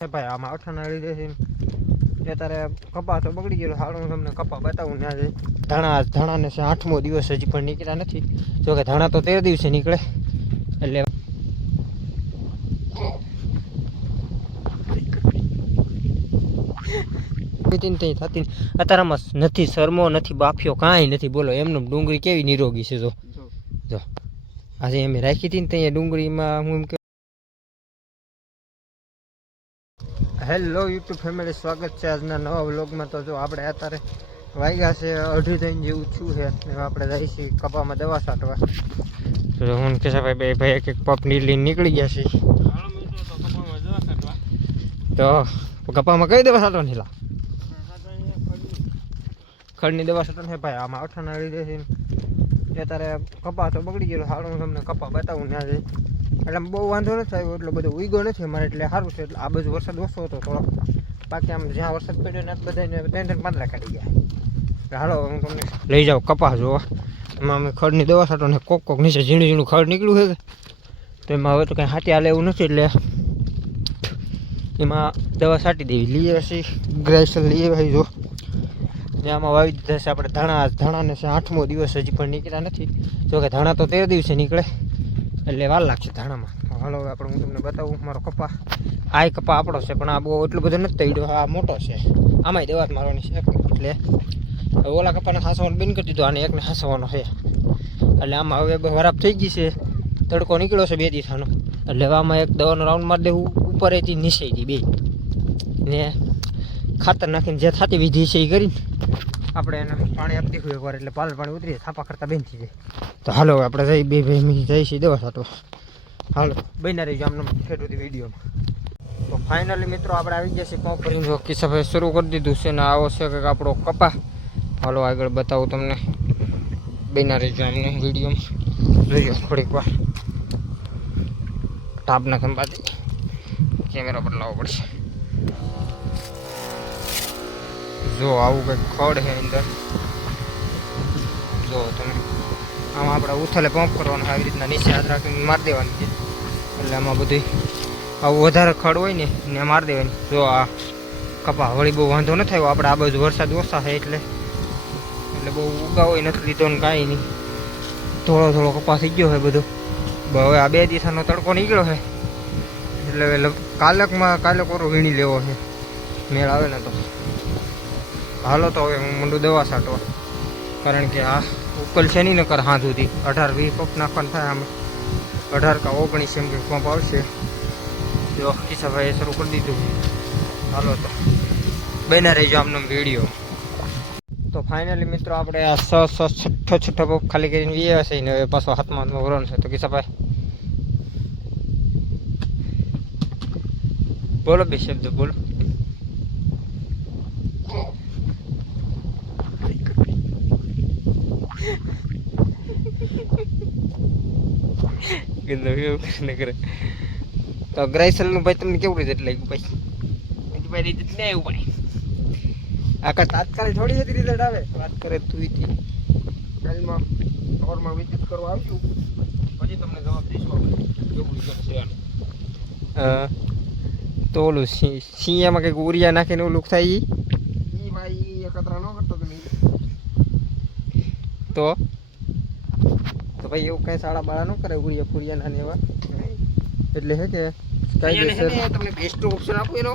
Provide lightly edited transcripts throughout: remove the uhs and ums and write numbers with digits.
ભાઈ આમાં અઠાના લીધે છે અત્યારે કપા તો બગડી ગયેલો. હાલ હું તમને કપા બતાવું ને. આજે ધાણાને છે 8મો દિવસ હજી પણ નીકળ્યા નથી. જોકે ધાણા તો 13 દિવસે નીકળે એટલે થતી અત્યારમાં નથી શરમો નથી બાફ્યો કાંઈ નથી. બોલો એમનું ડુંગળી કેવી નિરોગી છે. જો આજે અમે રાખી હતી ને ત્યાં ડુંગળીમાં હું એમ કે હેલો યુટ્યુબ ફેમિલી, સ્વાગત છે આજના નવા વ્લોગમાં. તો જો આપણે અત્યારે વાગ્યા છે 2:30 જેવું છું છે. આપણે જઈશું કપામાં દવા છાંટવા. તો હું કેશાભાઈ બે ભાઈ એક પપ નીલી નીકળી ગયા છે. તો કપામાં કઈ દવા છાંટવાની લા? ખડની દવા છાંટવાની ભાઈ. આમાં અઠાના લીધે છે અત્યારે કપા તો બગડી ગયેલો. હાલ હું તમને કપા બતાવું ને. આજે એટલે બહુ વાંધો નથી આવ્યો, એટલો બધો ઉઈગો નથી અમારે, એટલે સારું છે. એટલે આ બાજુ વરસાદ ઓછો હતો થોડો, બાકી આમ જ્યાં વરસાદ પડ્યો ને બધાને 3-5 કાઢી ગયા. એટલે હાલો હું તમને લઈ જાઉં કપા જોવા. એમાં અમે ખડની દવા છાંટો ને કોક નીચે ઝીણું ઝીણું ખડ નીકળ્યું છે. તો એમાં હવે તો કાંઈ હાથી હાલે એવું નથી, એટલે એમાં દવા છાંટી દેવી. લઈએ છીએ ગ્રાઇસલ લઈએ ભાઈ. જો ને આમાં વાવી દીધા છે આપણે ધાણાને છે 8મો દિવસ હજી પણ નીકળ્યા નથી. જોકે ધાણા તો 13 દિવસે નીકળે એટલે વાર લાગશે ધાણામાં. હાલો આપણે હું તમને બતાવું મારો કપા. આ કપા આપણો છે પણ આ બહુ એટલો બધો નથી તળ્યો. આ મોટો છે, આમાંય દવા મારવાની છે. એટલે ઓલા કપાને હાંસવાનું બંધ કરી દીધું, આને એકને હાંસવાનો છે. એટલે આમાં હવે વરાપ થઈ ગઈ છે, તડકો નીકળ્યો છે 2 દિવસનો. એટલે આમાં એક દવાનો રાઉન્ડ મારી દેવું, ઉપરેથી નીચેથી બે ને ખાતર નાખીને જે થતી વિધિ છે એ કરીને આપણે એને પાણી આપી દીધું એકવાર, એટલે પાલ પાણી ઉતરીએ થાપા કરતાં બેન થઈ જાય. તો હાલો આપણે જઈ બે ભાઈ જઈશી દવા છાંટવા. હાલો બન્યા રહીજો આમને ખેડૂતી વિડીયોમાં. તો ફાઇનલી મિત્રો આપણે આવી ગયા છીએ પંપ ભરીને. જો કિસ્સાભાઈ શરૂ કરી દીધું છે ને આવો છે કંઈક આપણો કપા. હાલો આગળ બતાવું તમને, બન્યા રહીજો અમને વિડીયોમાં. જોઈજો થોડીક વાર ટાપના ખંભાથી કેમેરા બદલાવવો પડશે. જો આવું કંઈક ખડ છે અંદર. જો તમે આમાં આપણે ઉથલે પંપ કરવાનો, આવી રીતના નીચે હાથ રાખીને મારી દેવાની છે. એટલે આમાં બધું આવું વધારે ખડ હોય ને મારી દેવાની. જો આ કપા વળી બહુ વાંધો નથી આવ્યો. આપણે આ બાજુ વરસાદ ઓછા છે એટલે બહુ ઉગાવો નથી લીધો ને કાંઈ નહીં. થોડો કપા થઈ ગયો છે બધો. હવે આ 2 દિવસનો તડકો નીકળ્યો છે એટલે કાલે કોરો વીણી લેવો છે, મેળ આવે ને તો. હાલો તો હવે હું મંડું દવા છાંટવા, કારણ કે આ ઉકલ છે નહીં નકર હાથ સુધી 18-20 પંપ નાખવાનું થાય. આમાં 18 કે 19 એમ કે પંપ આવશે. જો કિસ્સાભાઈએ શરૂ કરી દીધું. હાલો તો બન્યા રહેજો આમનો વિડીયો. તો ફાઇનલી મિત્રો આપણે આ છઠ્ઠો પંપ ખાલી કરીને વીએ હશે ને હવે પાછો હાથમાં વરણ છે. તો કિસ્સાભાઈ બોલો, 2 શબ્દ બોલો. તો ગ્રાઇસલ નું ભાઈ તમને કેવું રીતે લાગ્યું ભાઈ? રિઝલ્ટ નહીં આવ્યું ભાઈ. આખા તાત્કાલિક થોડી હતી રિઝલ્ટ આવે. વાત કરે તું કાલમાં સવારમાં વિઝિટ કરવા આવ્યું પછી તમને જવાબ દઈશું કેવું રિઝલ્ટ છે. તો ઓલું સિંયામાં કંઈક ઉરિયા નાખીને ઓલું થાય એ ભાઈ એકત્ર ન કરતો તમે. તો ભાઈ એવું કઈ સાડા બાળા ન કરે ઉરિયા ફુરિયા ના એવા. એટલે હે કે તમને બેસ્ટ ઓપ્શન આપું એનો,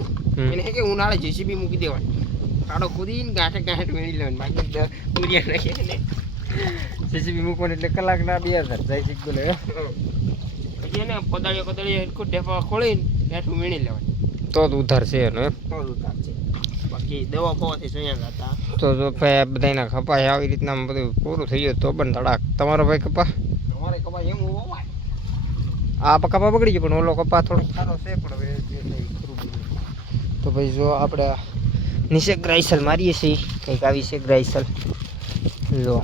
એને હે કે ઉનાળે જેસીબી મૂકી દેવાની, કાળો ખોદીને ગાંઠે મેળી લેવાની. બાકી ઉરિયા નાખીએ ને જેસીબી મૂકવાની એટલે કલાકના 2000 જાય છે. બોલે પછી એને કોદાળીઓ ઢેફા ખોળીને હેઠું મેળી લેવાની. તો જ ઉધાર છે એનો, એમ તો જ ઉધાર છે. બાકી દવા ખોવાથી જોયા હતા. તો જો ભાઈ બધાના કપા આવી રીતના બધું પૂરું થઈ ગયું તો પણ ધડાક. તમારો ભાઈ કપા? તમારે કપા એમ હોવાય. આ કપા બગડી ગયો પણ ઓલો કપા થોડો સારો છે. પણ હવે તો ભાઈ જો આપણે નીચે ગ્રાઇસલ મારીએ છીએ, કંઈક આવી છે ગ્રાઇસલ. જો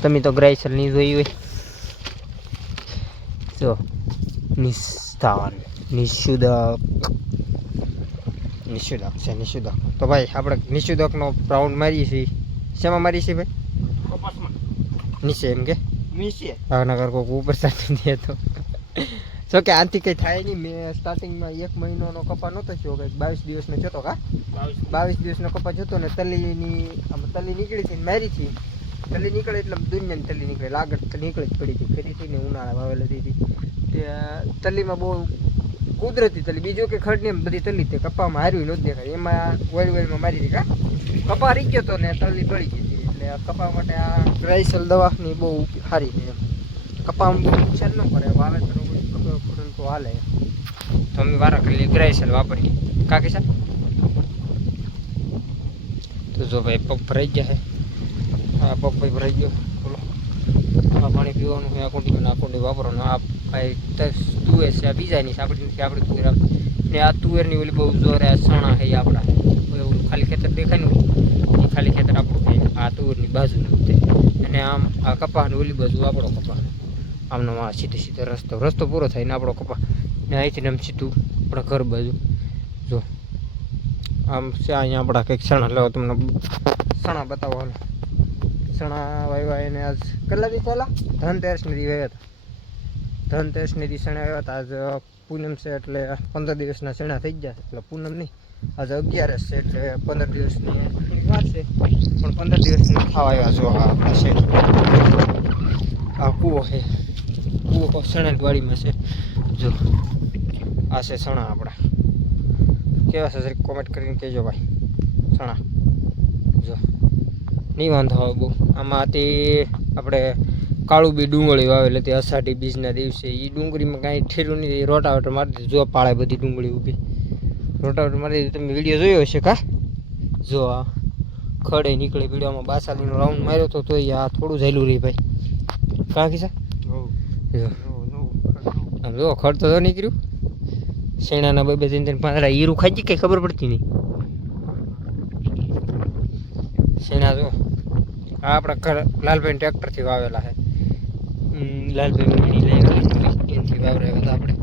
તમે તો ગ્રાઇસલ નહીં જોઈ હોય. જો નિસ્તાન નિશુદક છે નિશુદક. તો ભાઈ આપણે નિશુદકનો રાઉન્ડ મારીએ છીએ. શેમાં મારીએ છીએ ભાઈ? કપાસમાં નીચે એમ કે નીચે. હા નગર કોઈક ઉપર સાટી દે તો જો કે આથી કંઈ થાય નહીં. મેં સ્ટાર્ટિંગમાં 1 મહિનાનો કપા નહોતો થયો, કંઈક 22 દિવસનો થયો કા 22 દિવસનો કપા થયો ને તલીની તલી નીકળી હતી મારી હતી. તલી નીકળે એટલે દુનિયાની તલી નીકળે, લાગત તો નીકળી જ પડી હતી ફરીથી ને ઉનાળા વાવેલી હતી. તલીમાં બહુ કુદરતી તલી, બીજું કે ખડ ને બધી તલી તે કપામાં હાર્યું નહોતું દેખાય. એમાં ઓઇલમાં મારી હતી કા કપા રહી ગયો હતો ને તલી બળી ગઈ હતી. એટલે કપા માટે આ ગ્રાઇસલ દવાની બહુ સારી છે એમ. કપામાં બહુ નુકસાન ન કરે, વાવેતર તો હાલે. તો અમે વારા કરી ગ્રાઇસલ વાપરીએ કાકી સાહેબ. તો જો ભાઈ પગ ભરાઈ ગયા છે. હા પગ ભાઈ ભરાઈ ગયો. બોલો આ પાણી પીવાનું છે, આ કુંડી વાપરવાનું. આ ભાઈ તુવેર છે, આ બીજાની છે, આપણી તુવેર ને આ તુવેરની ઓલી બહુ જોરે આ સણા છે આપણા. એવું ખાલી ખેતર દેખાય ને એ ખાલી ખેતર આપણું થાય. આ તુવેરની બાજુનું તે અને આમ આ કપાની ઓલી બાજુ આપણો કપા. આમનો આ સીધે રસ્તો પૂરો થાય ને આપણો કપા ને અહીંથી આમ સીધું આપણા ઘર બાજુ જો આમ છે. અહીંયા આપણા કંઈક સણા લેવો તમને સણા બતાવવાનો. સણા વાવ્યા એને આજ કેટલા દિવસ પહેલાં ધનતેરસની દી વાવ્યા હતા. ધનતેરસની દી સણા આવ્યા હતા. આજ પૂનમ છે એટલે 15 દિવસના સણા થઈ ગયા છે. એટલે પૂનમ નહીં, આજે 11 છે એટલે 15 દિવસની વાર છે. પણ 15 દિવસની ખાવા આવ્યા જો આ આપણા છે. આ કૂવો છે, કૂવો સણા વાડીમાં છે. જો આ છે સણા આપણા. કેવા છે જરીક કોમેન્ટ કરીને કહેજો ભાઈ. સણા જો નહીં વાંધો આવે બહુ. આમાંથી આપણે કાળું બી ડુંગળી વાવેલી હતી અષાઢી બીજના દિવસે. એ ડુંગળીમાં કાંઈ ઠેરું નહીં, રોટાવેટર મારી દીધું. જો પાળે બધી ડુંગળી ઊભી રોટાવેટર મારી દીધું. તમે વિડીયો જોયો હશે કા? જો આ ખડે નીકળે વિડીયોમાં. બાસાલીનો રાઉન્ડ માર્યો હતો તો આ થોડું ઝાયલું રહી ભાઈ કાં કીધા. આમ જો ખડ તો નીકળ્યું. શેણાના 2-3 પાંદડા હીરું ખાઈ કંઈ ખબર પડતી નહીં. શેણા જો આ આપણા ઘર લાલભાઈ ટ્રેક્ટરથી વાવેલા છે. લાલભાઈ એનાથી વાવરાવ્યા હતા આપણે.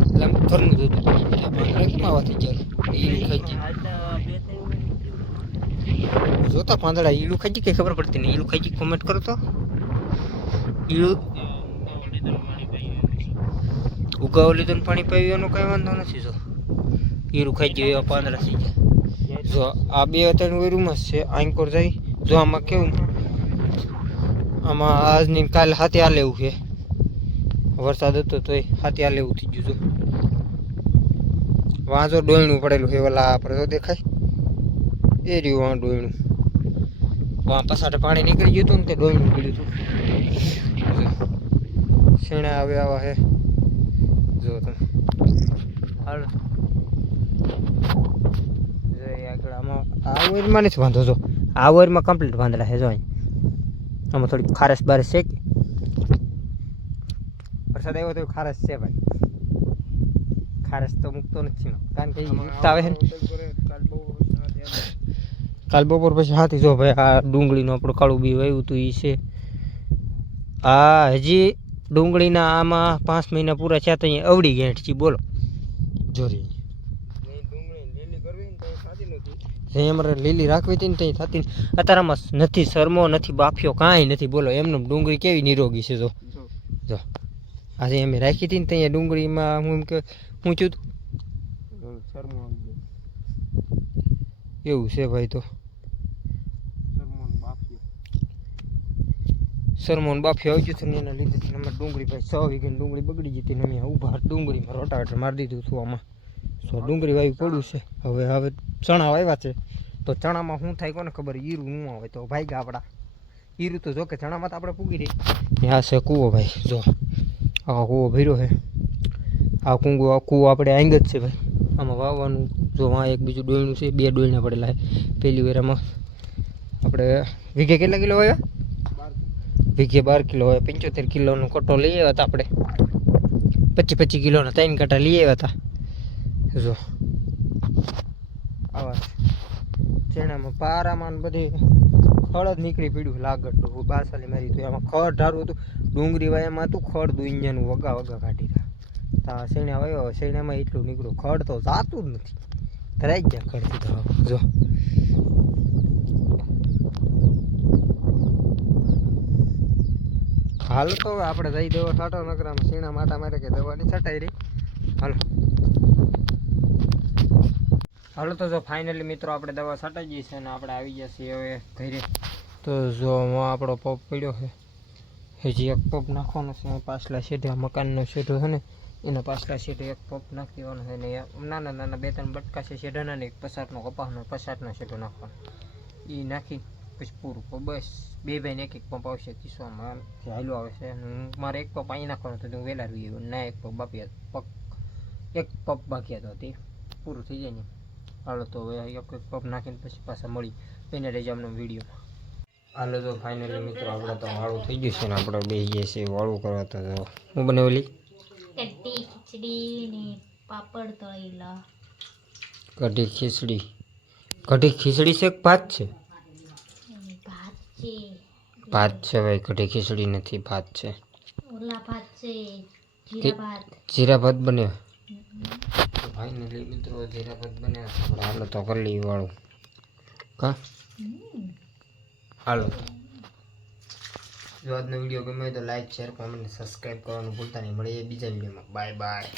એટલે આમ ઘરનું દૂધ કમાવાથી જાય હીરું ખાઈ જોતા પાંદડા હીરું ખાઈ કંઈ ખબર પડતી નહીં. હીરું ખાઈ કોમેન્ટ કરો તો. હીરું ઉગાવ લીધું ને પાણી પાયું એનો કાંઈ વાંધો નથી. જો હીરું ખાઈ ગયું એવા પાંદડા થઈ જાય. જો આ 2-3 વેરુમાં જ છે. આંકોર જાય જો આમાં કેવું, આમાં આજની કાલે હાથે આ લેવું છે. વરસાદ હતો તોય હાથે આ લેવું થઈ ગયું. જો વાંચો ડોયણું પડેલું છે. ઓલા આપણે તો દેખાય એ રહ્યું વાં ડોયણું. વાં પસાટે પાણી નીકળી ગયું હતું ને તે ડોયણું પડ્યું હતું. શેણા આવે આવા છે જો તમે હાલ આગળ. આમાં આ ઓયરમાં નથી વાંધો. જો આ ઓયરમાં કમ્પ્લીટ વાંધેલા છે. જો અહીં આમાં થોડી ખારસ બારસ છે કે વરસાદ આવ્યો તો ખારસ છે ભાઈ. ખારસ તો મૂકતો નથી કારણ કે આવે છે ને કાલ બપોર પછી હાથી. જો ભાઈ આ ડુંગળીનું આપણું કાળું બી વાવ્યું હતું એ છે. આ હજી ડુંગળીના આમાં 5 મહિના પૂરા થયા તો અહીંયા અવડી ગાંઠ છે. બોલો જોરી અમારે લીલી રાખવી હતી ને ત્યાં થતી અત્યારમાં નથી. શરમો નથી, બાફ્યો કાંઈ નથી. બોલો એમને ડુંગળી કેવી નિરોગી છે. જો જો આજે અમે રાખી હતી ને ત્યાં ડુંગળીમાં હું એમ કે હું છું શરમો આવી ગયો એવું છે ભાઈ. તો શરમોન બાફી આવી ગયું હતું ને એના લીધે અમારે ડુંગળી ભાઈ 6 વીઘાની ડુંગળી બગડી જતી ને અમે ઊભા ડુંગળીમાં રોટાવેટર મારી દીધું હતું. આમાં સો ડુંગળી વાવી પડ્યું છે. હવે ચણા વાવ્યા છે તો ચણામાં શું થાય કોને ખબર. હીરું ન આવે તો ભાઈ આપણા હીરું તો જો કે ચણામાં તો આપણે પૂગી રહી. આ છે કૂવો ભાઈ. જો આ કૂવો ભર્યો છે. આ કૂવો આપણે આંગ જ છે ભાઈ. આમાં વાવવાનું જો આ એક બીજું ડોયણું છે. 2 ડોયણા પડેલા છે. પહેલી વેરામાં આપણે વીઘે કેટલા કિલો વાવ્યા? વીઘે 12 કિલો હોય. 75 કિલોનો કટો લઈ આવ્યા હતા આપણે. 25 કિલોના 3 કટા લઈ આવ્યા હતા. જો આવા ચણામાં પારામાં બધી ખડ જ નીકળી પડ્યું લાગતું. બાસાલી મારી તો એમાં ખડ ઢારું હતું. ડુંગળી વાયામાં હતું ખડ દુનિયાનું વગા કાઢી તા. શેણા વાયો શેણામાં એટલું નીકળ્યું. ખડ તો જાતું જ નથી. ધરાઈ ગયા ખડથી તો. જો હાલ તો હવે આપણે જઈ દવા છાંટો નકરામાં સીણા માટા મારે કે દવાની છટાઈ રહી. હાલો હાલો તો જો ફાઇનલી મિત્રો આપણે દવા છટાઈ ગઈ છે અને આપણે આવી ગયા છીએ હવે ઘરે. તો જો આપણો પપ પડ્યો છે, હજી એક પપ નાખવાનો છે. પાછલા શેઢે મકાનનો શેઢો છે ને એના પાછલા શેઢે એક પપ નાખી દેવાનો છે ને નાના નાના 2-3 બટકા છે શેઢાના ને એક પસાટનો કપાસનો પસાટનો શેઢો નાખવાનો. એ નાખી પછી પૂરું. બસ બે ભાઈને એક પંપ આવશે કિસ્સામાં જે હાલો આવે છે. મારે એક પપ અહીં નાખવાનો હતો હું વહેલા રહી ના એક પપ બાકી એક પપ બાકી હતો તે પૂરું થઈ જાય ને. હાલો તો હવે એક પપ નાખીને પછી પાછા મળી એને રહેજો અમને વિડીયોમાં. હાલો તો ફાઇનલી મિત્રો આપણે તો વાળું થઈ ગયું છે ને આપણે બે જઈએ છીએ વાળું કરવા. તો હું બનાવેલી કઢી ખીચડી ને પાપડ તળેલા. કઢી ખીચડી. કઢી ખીચડી છે કે ભાત છે? ભાત છે. ભાત છે ભાઈ, કઢી ખીચડી નથી, ભાત છે. ઓલા ભાત છે, જીરા ભાત. જીરા ભાત બન્યા. ફાઇનલી મિત્રો જીરા ભાત બન્યા. આપણે હાલો તો કરી લઈએ વાળું કા. હાલો જો આજનો વિડીયો ગમ્યો હોય તો લાઈક શેર કોમેન્ટ સબસ્ક્રાઈબ કરવાનું ભૂલતા નહીં. મળીએ બીજા વિડીયોમાં. Bye bye.